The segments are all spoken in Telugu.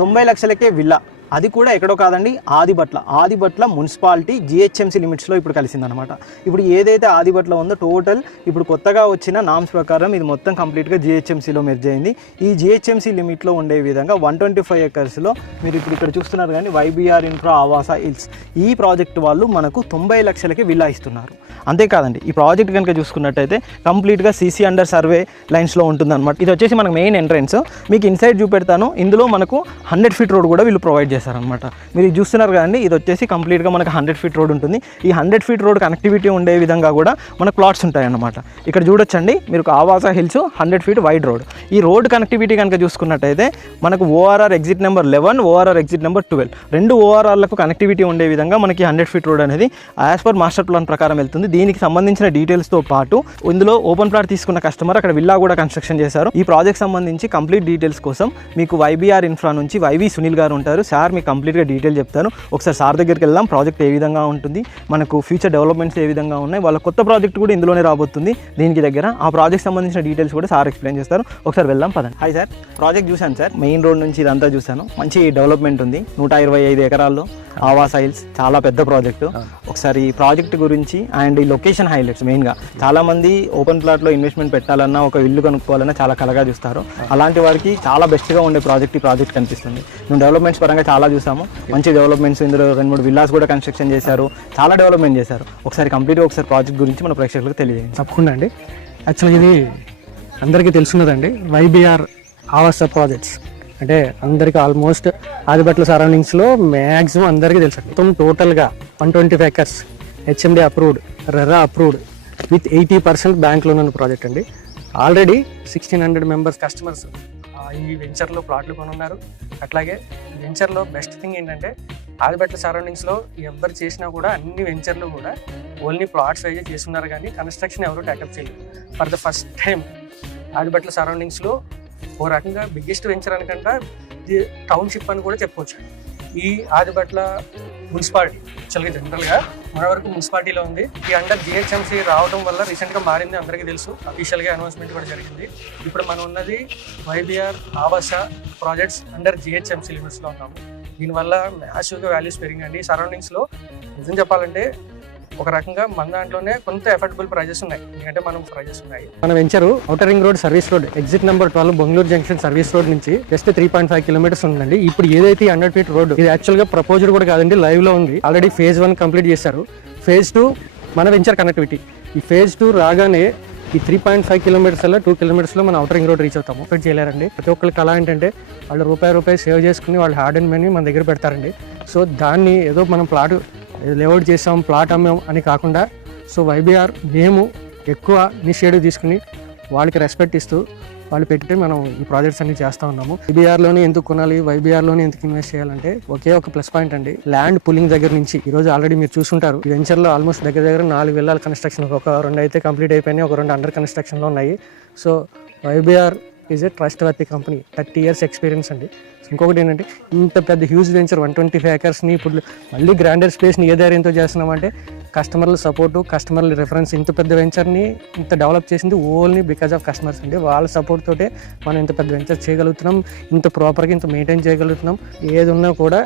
90 లక్షలకే విల్లా, అది కూడా ఎక్కడో కాదండి, ఆదిబట్ల మున్సిపాలిటీ జిహెచ్ఎంసీ లిమిట్స్లో ఇప్పుడు కలిసిందనమాట. ఇప్పుడు ఏదైతే ఆదిబట్ల ఉందో టోటల్ ఇప్పుడు కొత్తగా వచ్చిన నామ్స్ ప్రకారం ఇది మొత్తం కంప్లీట్గా జిహెచ్ఎంసీలో మెర్జ్ అయింది. ఈ జిహెచ్ఎంసీ లిమిట్లో ఉండే విధంగా 125 ఎకర్స్లో మీరు ఇప్పుడు ఇక్కడ చూస్తున్నారు కానీ వైబీఆర్ ఇన్ఫ్రా ఆవాస హిల్స్ ఈ ప్రాజెక్ట్ వాళ్ళు మనకు 90 లక్షలకి విల్లా ఇస్తున్నారు. అంతేకాదండి, ఈ ప్రాజెక్ట్ కనుక చూసుకున్నట్టయితే కంప్లీట్గా సీసీ అండర్ సర్వే లైన్స్లో ఉంటుందన్నమాట. ఇది వచ్చేసి మనకు మెయిన్ ఎంట్రెన్స్. మీకు ఇన్సైడ్ చూపెడతాను. ఇందులో మనకు 100 ఫీట్ రోడ్ కూడా వీళ్ళు ప్రొవైడ్ చేస్తారనమాట. మీరు చూస్తున్నారు కదండి, ఇది వచ్చేసి కంప్లీట్గా మనకు 100 ఫీట్ రోడ్ ఉంటుంది. ఈ 100 ఫీట్ రోడ్ కనెక్టివిటీ ఉండే విధంగా కూడా మనకు ప్లాట్స్ ఉంటాయన్నమాట. ఇక్కడ చూడొచ్చండి, మీరు ఆవాస హిల్స్ 100 ఫీట్ వైడ్ రోడ్. ఈ రోడ్ కనెక్టివిటీ కనుక చూసుకున్నట్టయితే మనకు ORR exit number 11, ORR exit number 12 రెండు ఓఆర్ఆర్లకు కనెక్టివిటీ ఉండే విధంగా మనకి 100 ఫీట్ రోడ్ అనేది యాజ్ పర్ మాస్టర్ ప్లాన్ ప్రకారం వెళ్తుంది. దీనికి సంబంధించిన డీటెయిల్స్తో పాటు ఇందులో ఓపెన్ ప్లాట్ తీసుకున్న కస్టమర్ అక్కడ విల్లా కూడా కన్స్ట్రక్షన్ చేశారు. ఈ ప్రాజెక్ట్ సంబంధించి కంప్లీట్ డీటెయిల్స్ కోసం మీకు వైబీఆర్ ఇన్ఫ్రా నుంచి వైవి సునీల్ గారు ఉంటారు. సార్ మీకు కంప్లీట్గా డీటెయిల్ చెప్తాను. ఒకసారి సార్ దగ్గరికి వెళ్దాం. ప్రాజెక్ట్ ఏ విధంగా ఉంటుంది, మనకు ఫ్యూచర్ డెవలప్మెంట్స్ ఏ విధంగా ఉన్నాయి, వాళ్ళ కొత్త ప్రాజెక్ట్ కూడా ఇందులోనే రాబోతుంది దీనికి దగ్గర. ఆ ప్రాజెక్ట్ సంబంధించిన డీటెయిల్స్ కూడా సార్ ఎక్స్ప్లెయిన్ చేస్తారు. ఒకసారి వెళ్దాం పదండి. హాయ్ సార్, ప్రాజెక్ట్ చూశాను సార్. మెయిన్ రోడ్ నుంచి ఇదంతా చూశాను. మంచి డెవలప్మెంట్ ఉంది. 125 ఎకరాల్లో ఆవాస హిల్స్, చాలా పెద్ద ప్రాజెక్టు. ఒకసారి ఈ ప్రాజెక్ట్ గురించి అండ్ ఈ లొకేషన్ హైలైట్స్ మెయిన్గా చాలామంది ఓపెన్ ప్లాట్లో ఇన్వెస్ట్మెంట్ పెట్టాలన్నా, ఒక ఇల్లు కొనుక్కోవాలన్నా చాలా కలగా చూస్తారు. అలాంటి వారికి చాలా బెస్ట్గా ఉండే ప్రాజెక్ట్ ఈ ప్రాజెక్ట్ కనిపిస్తుంది. మేము డెవలప్మెంట్స్ పరంగా చాలా చూసాము. మంచి డెవలప్మెంట్స్, ఇందులో 2-3 విల్లాస్ కూడా కన్స్ట్రక్షన్ చేశారు. చాలా డెవలప్మెంట్ చేశారు. ఒకసారి కంప్లీట్గా ఒకసారి ప్రాజెక్ట్ గురించి మన ప్రేక్షకులకు తెలియజేయండి. తప్పకుండా అండి. యాక్చువల్గా ఇది అందరికీ తెలుసున్నదండి, వైబీఆర్ ఆవాస ప్రాజెక్ట్స్ అంటే అందరికీ ఆల్మోస్ట్ ఆదిబట్ల సరౌండింగ్స్లో మ్యాక్సిమం అందరికీ తెలుసు. మొత్తం టోటల్గా 125 acres HMD approved, RERA approved with 80% bank loan ఉన్న ప్రాజెక్ట్ అండి. ఆల్రెడీ 1600 మెంబర్స్ కస్టమర్స్ ఈ వెంచర్లో ప్లాట్లు కొనున్నారు. అట్లాగే వెంచర్లో బెస్ట్ థింగ్ ఏంటంటే ఆదిబట్ల సరౌండింగ్స్లో ఎవరు చేసినా కూడా అన్ని వెంచర్లు కూడా ఓన్లీ ప్లాట్స్ వైజ్ చేస్తున్నారు, కానీ కన్స్ట్రక్షన్ ఎవరు టేకప్ చేయలేదు. For the first time Adibatla సరౌండింగ్స్లో ఓ రకంగా బిగ్గెస్ట్ వెంచర్ అనుకంటే టౌన్షిప్ అని కూడా చెప్పుకోవచ్చు. ఈ ఆదిబట్ల మున్సిపాలిటీ యాక్చువల్గా జనరల్గా మన వరకు మున్సిపాలిటీలో ఉంది. ఈ అండర్ జిహెచ్ఎంసీ రావడం వల్ల రీసెంట్గా మారింది, అందరికీ తెలుసు. అఫీషియల్గా అనౌన్స్మెంట్ కూడా జరిగింది. ఇప్పుడు మనం ఉన్నది వైబీఆర్ ఆవాస ప్రాజెక్ట్స్ అండర్ జిహెచ్ఎంసీ లిమిట్స్లో ఉన్నాము. దీనివల్ల మ్యాసివ్గా వాల్యూస్ పెరిగిందండి. సరౌండింగ్స్లో నిజం చెప్పాలంటే ఒక రకంగా మన దాంట్లోనే కొంత ఎఫర్డబుల్ ప్రైజెస్ ఉన్నాయి, ఎందుకంటే మనం ప్రైజెస్ ఉన్నాయి. మన venture outer ring road service road exit number 12 Bengaluru junction service road నుంచి జస్ట్ 3.5 కిలోమీటర్స్ ఉందండి. ఇప్పుడు ఏదైతే 100 ఫీట్ రోడ్ ఇది యాక్చువల్గా ప్రపోజల్ కూడా కాదండి, లైవ్ లో ఉంది. ఆల్రెడీ ఫేజ్ 1 కంప్లీట్ చేశారు. ఫేజ్ 2 మన వెంచర్ కనెక్టివిటీ. ఈ ఫేజ్ 2 రాగానే ఈ 3.5 కిలోమీటర్స్ 2 కిలోమీటర్స్లో మన ఔటర్ రింగ్ రోడ్ రీచ్ అవుతాము. ఫిట్ చేయలేరండి. ప్రతి ఒక్కరికి అలా ఏంటంటే వాళ్ళు రూపాయి సేవ్ చేసుకుని వాళ్ళు హార్డ్ అండ్ మనీ మన దగ్గర పెడతారండి. సో దాన్ని ఏదో మనం ప్లాట్ లేఅవుట్ చేసాం, ప్లాట్ అమ్మాం అని కాకుండా, సో వైబీఆర్ మేము ఎక్కువ ఇనిషియేటివ్ తీసుకుని వాళ్ళకి రెస్పెక్ట్ ఇస్తూ వాళ్ళు పెట్టి మనం ఈ ప్రాజెక్ట్స్ అన్ని చేస్తూ ఉన్నాము. వైబీఆర్లోనే ఎందుకు కొనాలి, వైబీఆర్లోనే ఎందుకు ఇన్వెస్ట్ చేయాలంటే ఒకే ఒక ప్లస్ పాయింట్ అండి, ల్యాండ్ పుల్లింగ్ దగ్గర నుంచి. ఈ రోజు ఆల్రెడీ మీరు చూసుంటారు, ఈ వెంచర్లో ఆల్మోస్ట్ దగ్గర 4 విల్లాల కన్స్ట్రక్షన్, ఒక 2 అయితే కంప్లీట్ అయిపోయినాయి, ఒక 2 అండర్ కన్స్ట్రక్షన్లో ఉన్నాయి. So YBR is a trustworthy company, 30 years experience అండి. ఇంకొకటి ఏంటంటే ఇంత పెద్ద హ్యూజ్ వెంచర్ 125 ఎకర్స్ని ఇప్పుడు మళ్ళీ గ్రాండర్ స్పేస్ని ఏ ధైర్యంతో చేస్తున్నామంటే కస్టమర్ల సపోర్టు, కస్టమర్ల రిఫరెన్స్. ఇంత పెద్ద వెంచర్ని ఇంత డెవలప్ చేసింది ఓన్లీ బికాజ్ ఆఫ్ కస్టమర్స్ అండి. వాళ్ళ సపోర్ట్ తోటే మనం ఇంత పెద్ద వెంచర్ చేయగలుగుతున్నాం, ఇంత ప్రాపర్గా ఇంత మెయింటైన్ చేయగలుగుతున్నాం. ఏది ఉన్నా కూడా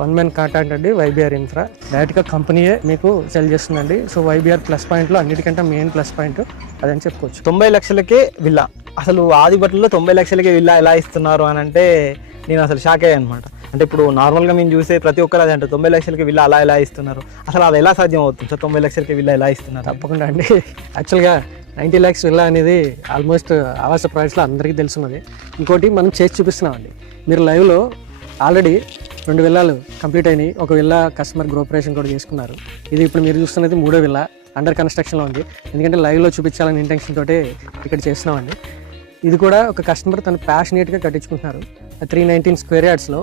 వన్ మ్యాన్ కాంటాక్ట్ అండి వైబీఆర్ ఇన్ఫ్రా. డైరెక్ట్గా కంపెనీయే మీకు సెల్ చేస్తుందండి. సో వైబీఆర్ ప్లస్ పాయింట్లో అన్నిటికంటే మెయిన్ ప్లస్ పాయింట్ అదని చెప్పుకోవచ్చు. 90 లక్షలకే విల్లా, అసలు ఆదిబట్లలో 90 లక్షలకే విల్లా ఎలా ఇస్తున్నారు అని అంటే నేను అసలు షాక్ అయ్యాను అనమాట. అంటే ఇప్పుడు నార్మల్గా మేము చూసే ప్రతి ఒక్కరు అదే అంటే 90 లక్షలకి విల్లా అలా ఎలా ఇస్తున్నారు, అసలు అది ఎలా సాధ్యం అవుతుంది సార్? 90 లక్షలకి విల్లా ఎలా ఇస్తున్నారు? తప్పకుండా అండి. యాక్చువల్గా 90 lakhs విల్లా అనేది ఆల్మోస్ట్ ఆవాస ప్రాజెక్ట్స్లో అందరికీ తెలుసున్నది. ఇంకోటి మనం చేసి చూపిస్తున్నామండి. మీరు లైవ్లో ఆల్రెడీ 2 విల్లాలు కంప్లీట్ అయినాయి, ఒక విల్లా కస్టమర్ గ్రూపరేషన్ కూడా చేసుకున్నారు. ఇది ఇప్పుడు మీరు చూస్తున్నది 3వ విల్లా అండర్ కన్స్ట్రక్షన్లో ఉంది. ఎందుకంటే లైవ్లో చూపించాలని ఇంటెన్షన్ తోటే ఇక్కడ చేస్తున్నామండి. ఇది కూడా ఒక కస్టమర్ తను ప్యాషనేట్గా కట్టించుకుంటున్నారు. 319 స్క్వేర్ యార్డ్స్లో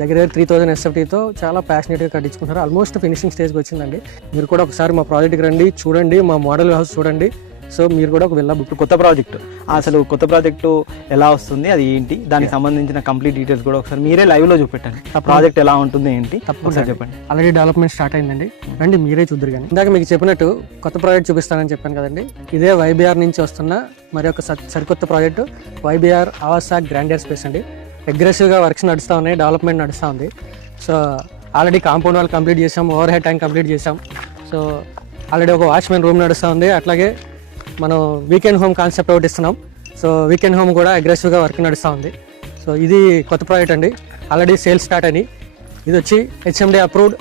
దగ్గర 3000 SFTతో చాలా ప్యాషనేట్గా కట్టించుకుంటున్నారు. ఆల్మోస్ట్ ఫినిషింగ్ స్టేజ్కి వచ్చిందండి. మీరు కూడా ఒకసారి మా ప్రాజెక్ట్కి రండి, చూడండి, మా మోడల్ హౌస్ చూడండి. సో మీరు కూడా ఒక విల్లా బుక్. కొత్త ప్రాజెక్టు, అసలు కొత్త ప్రాజెక్టు ఎలా వస్తుంది, అది ఏంటి, దానికి సంబంధించిన కంప్లీట్ డీటెయిల్స్ కూడా ఒకసారి మీరే లైవ్లో చూపెట్టండి. ఆ ప్రాజెక్ట్ ఎలా ఉంటుంది ఏంటి తప్పకుండా చెప్పండి. ఆల్రెడీ డెవలప్మెంట్ స్టార్ట్ అయిందండి, రండి మీరే చూద్దరు. కానీ ఇందాక మీకు చెప్పినట్టు కొత్త ప్రాజెక్ట్ చూపిస్తానని చెప్పాను కదండి. ఇదే వైబీఆర్ నుంచి వస్తున్న మరి ఒక సరికొత్త ప్రాజెక్టు వైబీఆర్ ఆవాస గ్రాండర్ స్పేస్ అండి. అగ్రెసివ్గా వర్క్స్ నడుస్తూ ఉన్నాయి, డెవలప్మెంట్ నడుస్తూ ఉంది. So already compound wall complete చేసాం, ఓవర్ హెడ్ ట్యాంక్ కంప్లీట్ చేసాం. సో ఆల్రెడీ ఒక వాచ్మెన్ రూమ్ నడుస్తూ ఉంది. అట్లాగే మనం వీకెండ్ హోమ్ కాన్సెప్ట్ ఒకటి ఇస్తున్నాం. సో వీకెండ్ హోమ్ కూడా అగ్రెసివ్గా వర్క్ నడుస్తూ ఉంది. సో ఇది కొత్త ప్రాజెక్ట్ అండి, ఆల్రెడీ సేల్స్ స్టార్ట్ అని. ఇది వచ్చి HMD approved,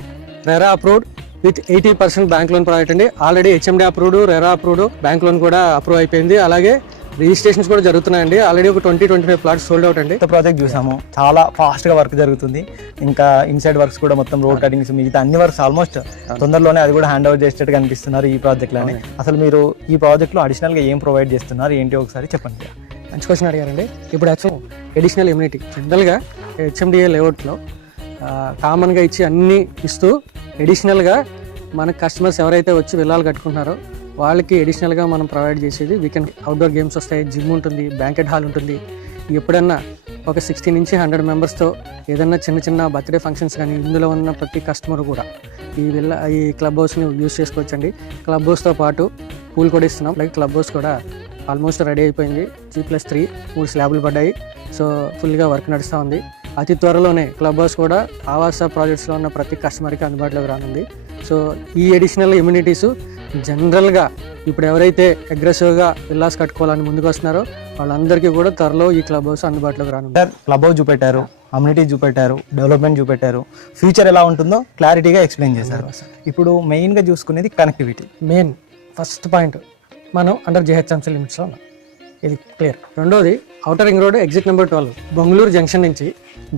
RERA approved with 80% bank loan project అండి. Already HMD approved, RERA approved, bank loan కూడా అప్రూవ్ అయిపోయింది. అలాగే రిజిస్ట్రేషన్స్ కూడా జరుగుతున్నాయండి. ఆల్రెడీ ఒక 20-25 ప్లాట్స్ సోల్డ్ అవుట్ అండి. ప్రాజెక్ట్ చూసాము, చాలా ఫాస్ట్గా వర్క్ జరుగుతుంది. ఇంకా ఇన్సైడ్ వర్క్స్ కూడా మొత్తం రోడ్ కటింగ్స్ మిగతా అన్ని వర్క్స్ ఆల్మోస్ట్ తొందరలోనే అది కూడా హ్యాండ్ ఓవర్ చేసేటట్టు కనిపిస్తున్నారు ఈ ప్రాజెక్ట్లోనే. అసలు మీరు ఈ ప్రాజెక్ట్లో అడిషనల్గా ఏం ప్రొవైడ్ చేస్తున్నారు ఏంటి ఒకసారి చెప్పండి. మంచి క్వశ్చన్ అడిగారండి. ఇప్పుడు యాక్చువల్ ఎడిషనల్ ఇమ్యూనిటీ జనరల్గా హెచ్ఎండిఏ లేఅవుట్లో కామన్గా ఇచ్చి అన్నీ ఇస్తూ ఎడిషనల్గా మన కస్టమర్స్ ఎవరైతే వచ్చి విల్లాలు కట్టుకుంటున్నారో వాళ్ళకి ఎడిషనల్గా మనం ప్రొవైడ్ చేసేది వీకెండ్ అవుట్డోర్ గేమ్స్ వస్తాయి, జిమ్ ఉంటుంది, బ్యాంకెట్ హాల్ ఉంటుంది. ఎప్పుడన్నా ఒక 60 నుంచి 100 మెంబర్స్తో ఏదన్నా చిన్న చిన్న బర్త్డే ఫంక్షన్స్ కానీ ఇందులో ఉన్న ప్రతి కస్టమర్ కూడా ఈ క్లబ్ హౌస్ని యూజ్ చేసుకోవచ్చండి. క్లబ్ హౌస్తో పాటు పూల్ కూడా ఇస్తున్నాం. అలాగే క్లబ్ హౌస్ కూడా ఆల్మోస్ట్ రెడీ అయిపోయింది. G+3 3 స్లాబ్లు పడ్డాయి. సో ఫుల్గా వర్క్ నడుస్తూ ఉంది. అతి త్వరలోనే క్లబ్ హౌస్ కూడా ఆవాస ప్రాజెక్ట్స్లో ఉన్న ప్రతి కస్టమర్కి అందుబాటులోకి రానుంది. సో ఈ అడిషనల్ ఇమ్యూనిటీస్ జనరల్గా ఇప్పుడు ఎవరైతే అగ్రెసివ్గా విల్లాస్ కట్టుకోవాలని ముందుకు వస్తున్నారో వాళ్ళందరికీ కూడా త్వరలో ఈ క్లబ్ హౌస్ అందుబాటులోకి రానుంది. క్లబ్ హౌస్ చూపెట్టారు, అమ్యూనిటీ చూపెట్టారు, డెవలప్మెంట్ చూపెట్టారు, ఫ్యూచర్ ఎలా ఉంటుందో క్లారిటీగా ఎక్స్ప్లెయిన్ చేశారు. ఇప్పుడు మెయిన్గా చూసుకునేది కనెక్టివిటీ. మెయిన్ ఫస్ట్ పాయింట్, మనం అండర్ జిహెచ్ఎంసీ లిమిట్స్లో ఉన్నాం, ఇది క్లియర్. రెండోది outer ring road exit number 12 Bengaluru junction నుంచి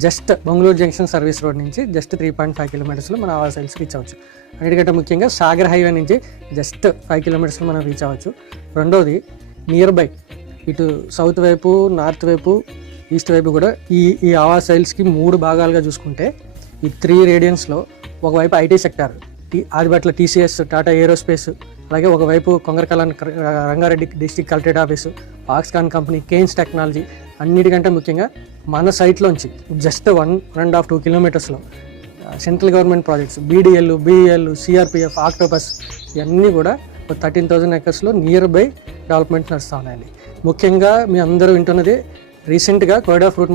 just Bengaluru junction service road నుంచి జస్ట్ 3.5 కిలోమీటర్స్లో మనం ఆవాస్ హైల్స్కి రీచ్ అవ్వచ్చు. అన్నిటికంటే ముఖ్యంగా సాగర్ హైవే నుంచి జస్ట్ 5 కిలోమీటర్స్లో మనం రీచ్ అవ్వచ్చు. రెండోది నియర్ బై ఇటు సౌత్ వైపు, నార్త్ వైపు, ఈస్ట్ వైపు కూడా ఈ ఆవాస్ హైల్స్కి 3 భాగాలుగా చూసుకుంటే ఈ 3 రేడియన్స్లో ఒకవైపు IT sector, Adibatla TCS Tata aerospace, అలాగే ఒకవైపు Kongarakalan Rangareddy district collectorate office, Foxconn company, Kaynes technology. అన్నిటికంటే ముఖ్యంగా మన సైట్లోంచి జస్ట్ 1.5-2 కిలోమీటర్స్లో central government projects BDL, BEL, CRPF, Octopus ఇవన్నీ కూడా 13,000 ఎకర్స్లో నియర్ బై డెవలప్మెంట్ నడుస్తూ ఉన్నాయండి. ముఖ్యంగా మీ అందరూ వింటున్నది రీసెంట్గా కోయిడా ఫ్రూట్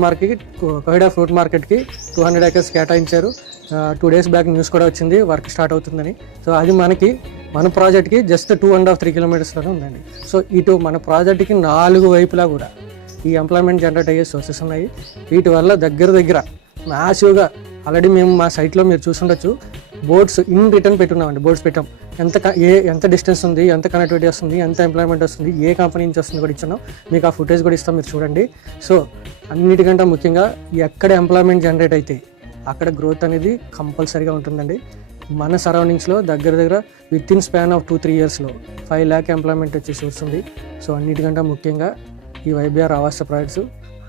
మార్కెట్కి 200 ఎకర్స్ కేటాయించారు. 2 days బ్యాక్ న్యూస్ కూడా వచ్చింది వర్క్ స్టార్ట్ అవుతుందని. సో అది మన ప్రాజెక్ట్కి జస్ట్ 2.5-3 కిలోమీటర్స్లోనే ఉందండి. సో ఇటు మన ప్రాజెక్ట్కి 4 వైపులా కూడా ఈ ఎంప్లాయ్మెంట్ జనరేట్ అయ్యే సోర్సెస్ ఉన్నాయి. వీటి వల్ల దగ్గర మ్యాసివ్గా ఆల్రెడీ మేము మా సైట్లో మీరు చూసుండొచ్చు బోర్డ్స్ ఇన్ రిటర్న్ పెట్టున్నామండి. బోర్డ్స్ పెట్టాం, ఎంత డిస్టెన్స్ ఉంది, ఎంత కనెక్టివిటీ వస్తుంది, ఎంత ఎంప్లాయ్మెంట్ వస్తుంది, ఏ కంపెనీ నుంచి వస్తుంది కూడా ఇచ్చున్నాం. మీకు ఆ ఫుటేజ్ కూడా ఇస్తాం, మీరు చూడండి. సో అన్నిటికంటే ముఖ్యంగా ఎక్కడ ఎంప్లాయ్మెంట్ జనరేట్ అయితే అక్కడ గ్రోత్ అనేది కంపల్సరీగా ఉంటుందండి. మన సరౌండింగ్స్లో దగ్గర విత్ ఇన్ స్పాన్ ఆఫ్ 2-3 ఇయర్స్లో 5 lakh ఎంప్లాయ్మెంట్ వచ్చే సోర్స్ ఉంది. సో అన్నిటికంటే ముఖ్యంగా ఈ YBR ఆవాస ప్రాజెక్ట్స్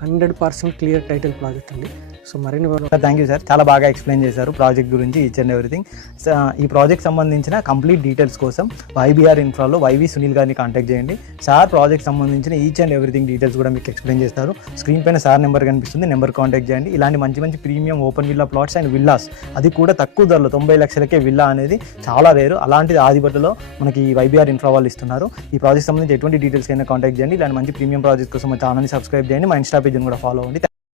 100% క్లియర్ టైటిల్ ప్రాజెక్ట్ అండి. సో మరిన్ని థ్యాంక్ యూ సార్, చాలా బాగా ఎక్స్ప్లెయిన్ చేశారు ప్రాజెక్ట్ గురించి ఈచ్ అండ్ ఎవ్రీథింగ్. ఈ ప్రాజెక్ట్ సంబంధించిన కంప్లీట్ డీటెయిల్స్ కోసం YBR ఇన్ఫ్రాలో YV సునీల్ గారిని కాంటాక్ట్ చేయండి. సార్ ప్రాజెక్ట్ సంబంధించిన ఈచ్ అండ్ ఎవ్రీథింగ్ డీటెయిల్స్ కూడా మీకు ఎక్స్ప్లెయిన్ చేస్తారు. స్క్రీన్ పైన సార్ నెంబర్ కనిపిస్తుంది, నెంబర్ కాంటాక్ట్ చేయండి. ఇలాంటి మంచి premium open villa plots and villas, అది కూడా తక్కువ ధరలో 90 లక్షలకే విల్లా అనేది చాలా రేరు. అలాంటిది ఆదిబట్టలో మనకి YBR ఇన్ఫ్రా వాళ్ళు ఇస్తున్నారు. ఈ ప్రాజెక్ట్ సంబంధించి ఎటువంటి డీటెయిల్స్ అయినా కాంటాక్ట్ చేయండి. ఇలాంటి మంచి ప్రీమియం ప్రాజెక్ట్ కోసం మా ఛానల్ని సబ్స్క్రైబ్ చేయండి, మా ఇన్స్టా పేజ్ని కూడా ఫాలో అవ్వండి.